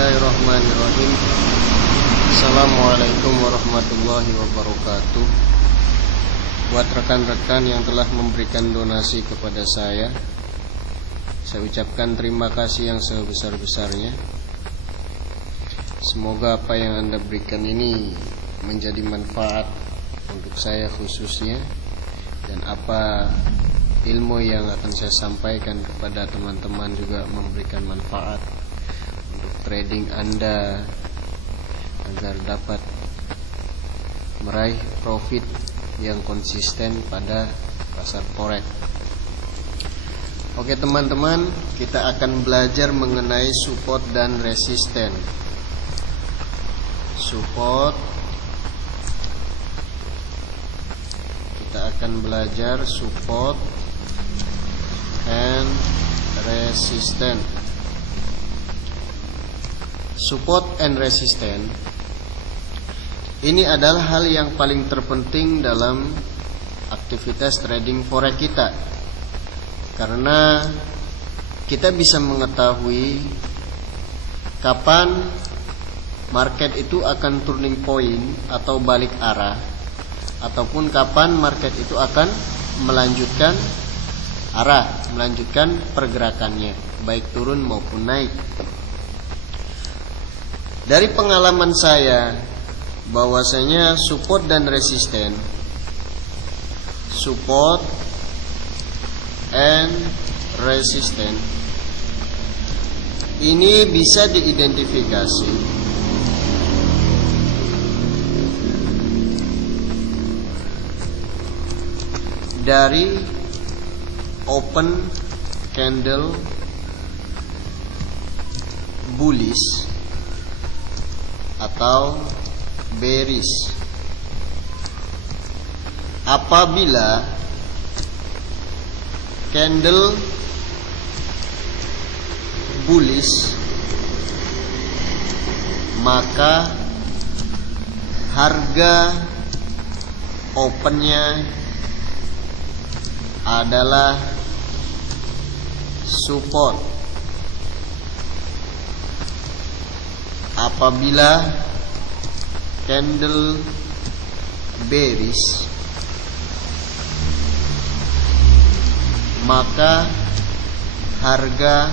Bismillahirrahmanirrahim. Assalamualaikum warahmatullahi wabarakatuh. Buat rekan-rekan yang telah memberikan donasi kepada saya ucapkan terima kasih yang sebesar-besarnya. Semoga apa yang Anda berikan ini menjadi manfaat untuk saya khususnya, dan apa ilmu yang akan saya sampaikan kepada teman-teman juga memberikan manfaat untuk trading Anda agar dapat meraih profit yang konsisten pada pasar forex. Oke teman-teman, kita akan belajar mengenai support dan resisten. Support, kita akan belajar support and resistance. Support and resistance ini adalah hal yang paling terpenting dalam aktivitas trading forex kita, karena kita bisa mengetahui kapan market itu akan turning point atau balik arah, ataupun kapan market itu akan melanjutkan arah, melanjutkan pergerakannya, baik turun maupun naik. Dari pengalaman saya, bahwasanya support dan resisten, support and resisten ini bisa diidentifikasi dari open candle bullish atau bearish. Apabila candle bullish, maka harga opennya adalah support. Apabila candle bearish, maka harga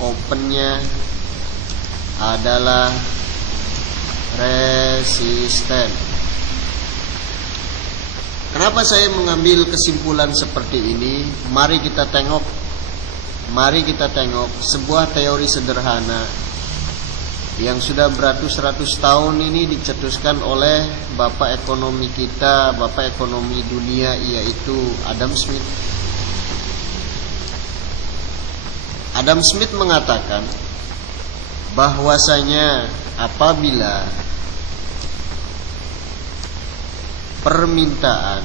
opennya adalah resisten. Kenapa saya mengambil kesimpulan seperti ini? Mari kita tengok sebuah teori sederhana yang sudah beratus-ratus tahun ini dicetuskan oleh bapak ekonomi kita, bapak ekonomi dunia, yaitu Adam Smith. Adam Smith mengatakan bahwasanya apabila permintaan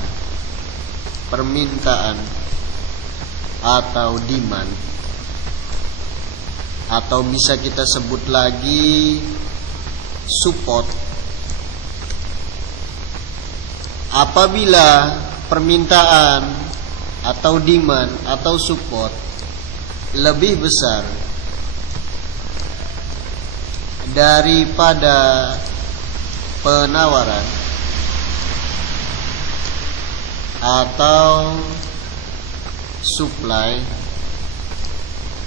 atau demand, atau bisa kita sebut lagi support, apabila permintaan atau demand atau support lebih besar daripada penawaran atau supply,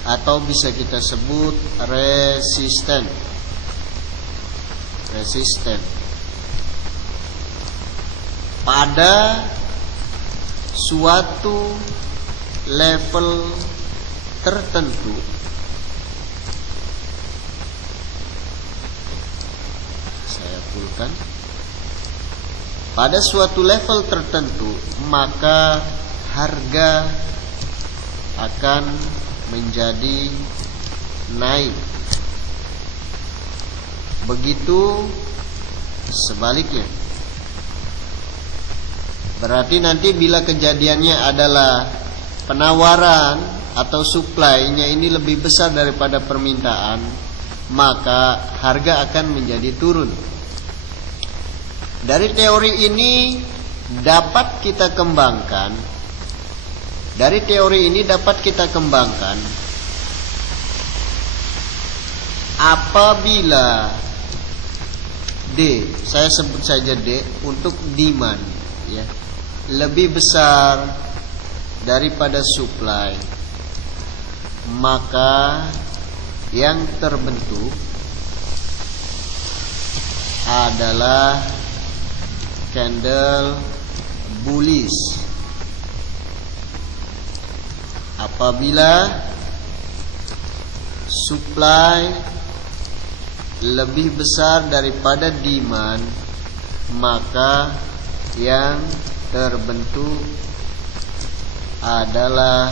atau bisa kita sebut resisten. Pada suatu level tertentu, saya pulkan, pada suatu level tertentu, maka harga akan menjadi naik. Begitu sebaliknya. Berarti nanti bila kejadiannya adalah penawaran atau supply-nya ini lebih besar daripada permintaan, maka harga akan menjadi turun. Dari teori ini dapat kita kembangkan apabila D, saya sebut saja D untuk demand ya, lebih besar daripada supply, maka yang terbentuk adalah candle bullish. Apabila supply lebih besar daripada demand, maka yang terbentuk adalah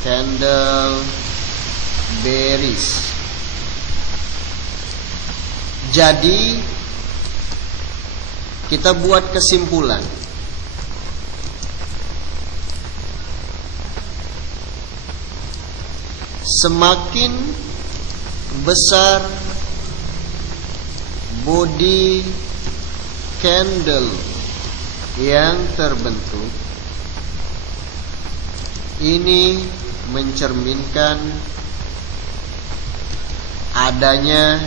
candle bearish. Jadi kita buat kesimpulan, semakin besar body candle yang terbentuk, ini mencerminkan adanya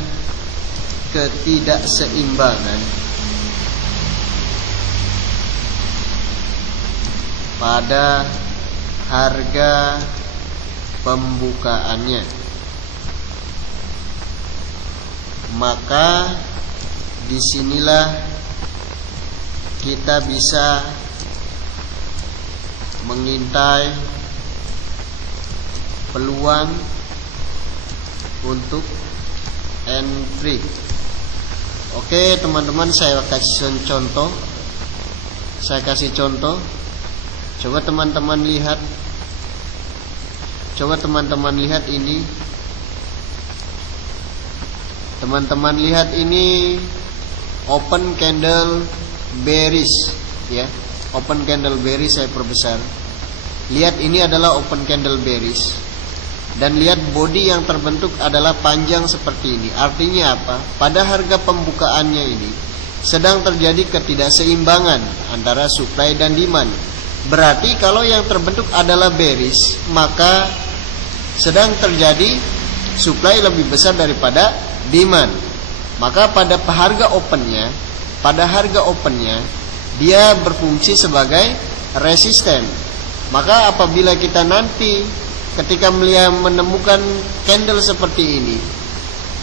ketidakseimbangan pada harga pembukaannya. Maka disinilah kita bisa mengintai peluang untuk entry. Oke teman-teman, saya kasih contoh. Coba teman-teman lihat. Ini. Teman-teman lihat ini open candle bearish ya. Open candle bearish, saya perbesar. Lihat, ini adalah open candle bearish. Dan lihat body yang terbentuk adalah panjang seperti ini. Artinya apa? Pada harga pembukaannya ini sedang terjadi ketidakseimbangan antara supply dan demand. Berarti kalau yang terbentuk adalah bearish, maka sedang terjadi supply lebih besar daripada demand. Maka pada harga opennya dia berfungsi sebagai resisten. Maka apabila kita nanti ketika menemukan candle seperti ini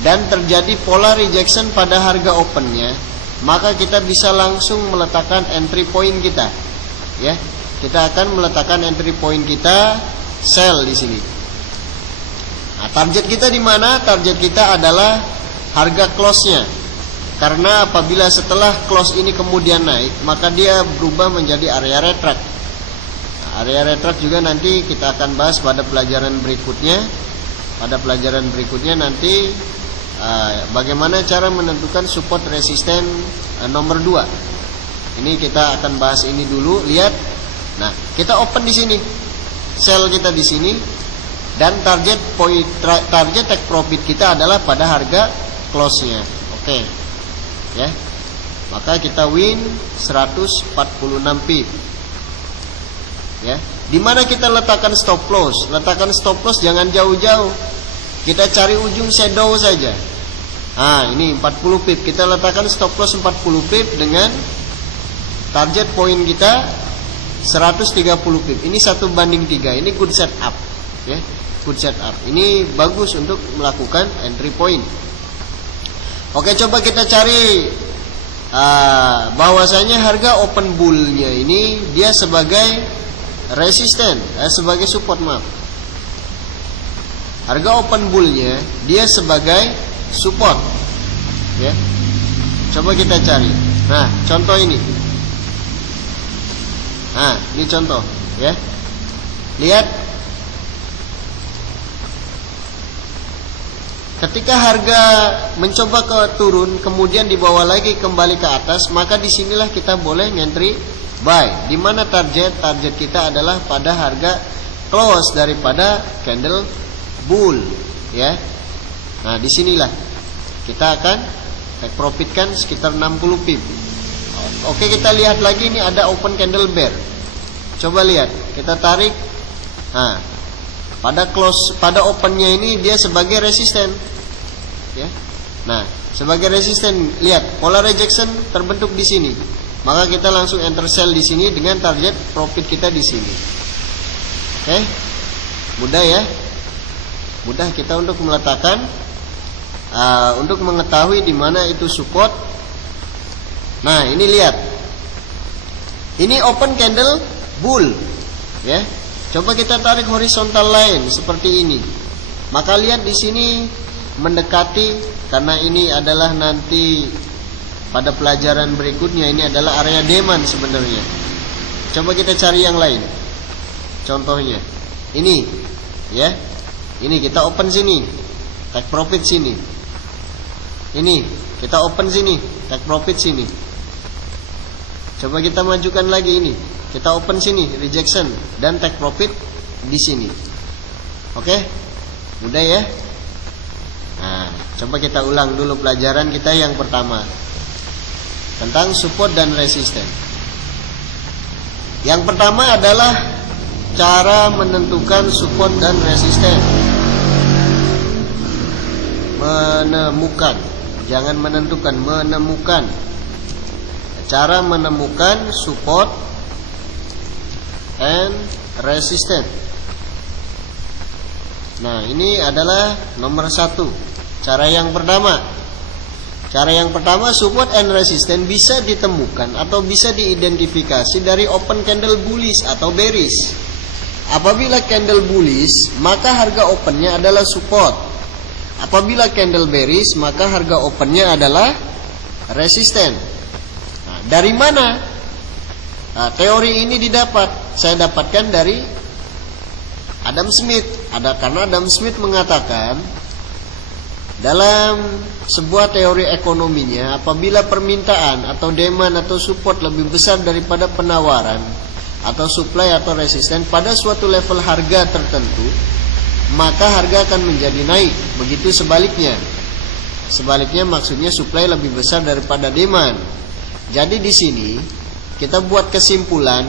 dan terjadi polar rejection pada harga opennya, maka kita bisa langsung meletakkan entry point kita ya. Kita akan meletakkan entry point kita sell di sini. Nah, target kita di mana? Target kita adalah harga close-nya. Karena apabila setelah close ini kemudian naik, maka dia berubah menjadi area retract. Area retract juga nanti kita akan bahas pada pelajaran berikutnya. Pada pelajaran berikutnya nanti bagaimana cara menentukan support resisten nomor 2. Ini kita akan bahas ini dulu. Lihat. Nah, kita open di sini. Sell kita di sini dan target take profit kita adalah pada harga close-nya. Oke. Ya. Maka kita win 146 pip. Ya, di mana kita letakkan stop loss? Letakkan stop loss jangan jauh-jauh. Kita cari ujung shadow saja. Ah, ini 40 pip. Kita letakkan stop loss 40 pip dengan target point kita 130 pip. Ini 1:3. Ini good setup, ya. Good setup. Ini bagus untuk melakukan entry point. Oke, coba kita cari bahwasanya harga open bull-nya ini dia sebagai resisten, sebagai support, maaf. Harga open bull-nya dia sebagai support, ya. Coba kita cari. Nah, contoh ini. Nah, ini contoh, ya. Lihat. Ketika harga mencoba ke turun, kemudian dibawa lagi kembali ke atas, maka disinilah kita boleh ngentry buy. Di mana target kita adalah pada harga close daripada candle bull, ya. Nah, disinilah kita akan take profit kan sekitar 60 pip. Oke, kita lihat lagi, ini ada open candle bear. Coba lihat, kita tarik. Nah, pada opennya ini dia sebagai resisten. ya. Nah, sebagai resisten, lihat pola rejection terbentuk di sini. Maka kita langsung enter sell di sini dengan target profit kita di sini. Oke. Mudah ya. Mudah kita untuk meletakkan untuk mengetahui di mana itu support. Nah, ini lihat. Ini open candle bull, ya. Coba kita tarik horizontal line seperti ini. Maka lihat di sini mendekati, karena ini adalah nanti pada pelajaran berikutnya, ini adalah area demand sebenarnya. Coba kita cari yang lain. Contohnya ini, ya. Ini kita open sini, take profit sini. Ini kita open sini, take profit sini. Coba kita majukan lagi ini. Kita open sini, rejection dan take profit di sini. Oke? Mudah ya? Nah, coba kita ulang dulu pelajaran kita yang pertama tentang support dan resisten. Yang pertama adalah cara menentukan support dan resisten. Menemukan, jangan menentukan, menemukan. Cara menemukan support and resistance. Nah, ini adalah nomor 1. Cara yang pertama. Cara yang pertama, support and resistance bisa ditemukan atau bisa diidentifikasi dari open candle bullish atau bearish. Apabila candle bullish, maka harga opennya adalah support. Apabila candle bearish, maka harga opennya adalah resistance. Nah, dari mana? Nah, teori ini didapat. Saya dapatkan dari Adam Smith. Karena Adam Smith mengatakan dalam sebuah teori ekonominya, apabila permintaan atau demand atau support lebih besar daripada penawaran atau supply atau resisten pada suatu level harga tertentu, maka harga akan menjadi naik. Begitu sebaliknya. Sebaliknya maksudnya supply lebih besar daripada demand. Jadi di sini kita buat kesimpulan,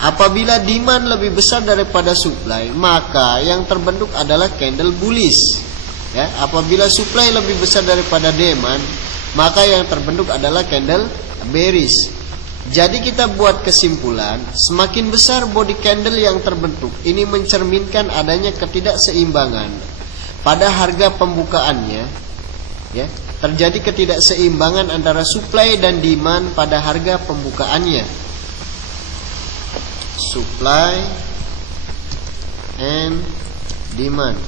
apabila demand lebih besar daripada supply, maka yang terbentuk adalah candle bullish. Ya, apabila supply lebih besar daripada demand, maka yang terbentuk adalah candle bearish. Jadi kita buat kesimpulan, semakin besar body candle yang terbentuk, ini mencerminkan adanya ketidakseimbangan pada harga pembukaannya. Ya, terjadi ketidakseimbangan antara supply dan demand pada harga pembukaannya. Supply and demand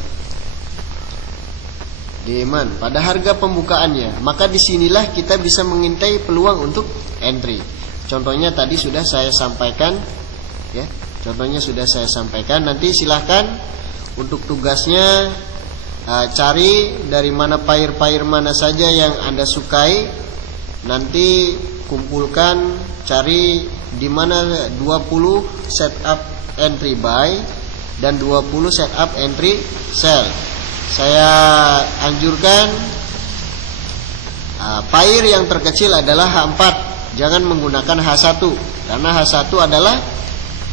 pada harga pembukaannya. Maka disinilah kita bisa mengintai peluang untuk entry. Contohnya tadi sudah saya sampaikan, ya. Contohnya sudah saya sampaikan. Nanti silahkan untuk tugasnya cari dari mana pair-pair mana saja yang Anda sukai. Nanti kumpulkan, cari di mana 20 setup entry buy dan 20 setup entry sell. Saya anjurkan pair yang terkecil adalah H4. Jangan menggunakan H1, karena H1 adalah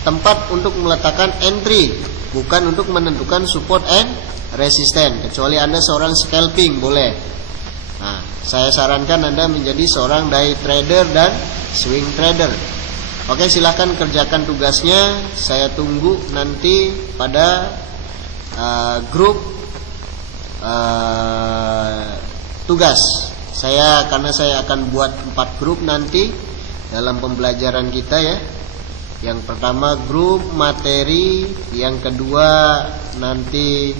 tempat untuk meletakkan entry, bukan untuk menentukan support and resistance. Kecuali Anda seorang scalping, boleh. Nah, saya sarankan Anda menjadi seorang day trader dan swing trader. Oke, silahkan kerjakan tugasnya. Saya tunggu nanti pada grup tugas. Karena saya akan buat 4 grup nanti dalam pembelajaran kita, ya. Yang pertama grup materi, yang kedua nanti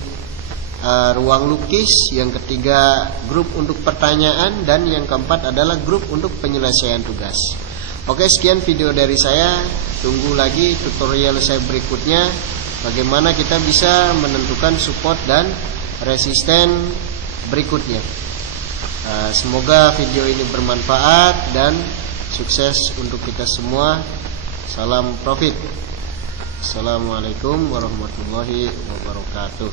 ruang lukis, yang ketiga grup untuk pertanyaan, dan yang keempat adalah grup untuk penyelesaian tugas. Oke, sekian video dari saya. Tunggu lagi tutorial saya berikutnya, bagaimana kita bisa menentukan support dan resisten berikutnya. Semoga video ini bermanfaat dan sukses untuk kita semua. Salam profit. Assalamualaikum warahmatullahi wabarakatuh.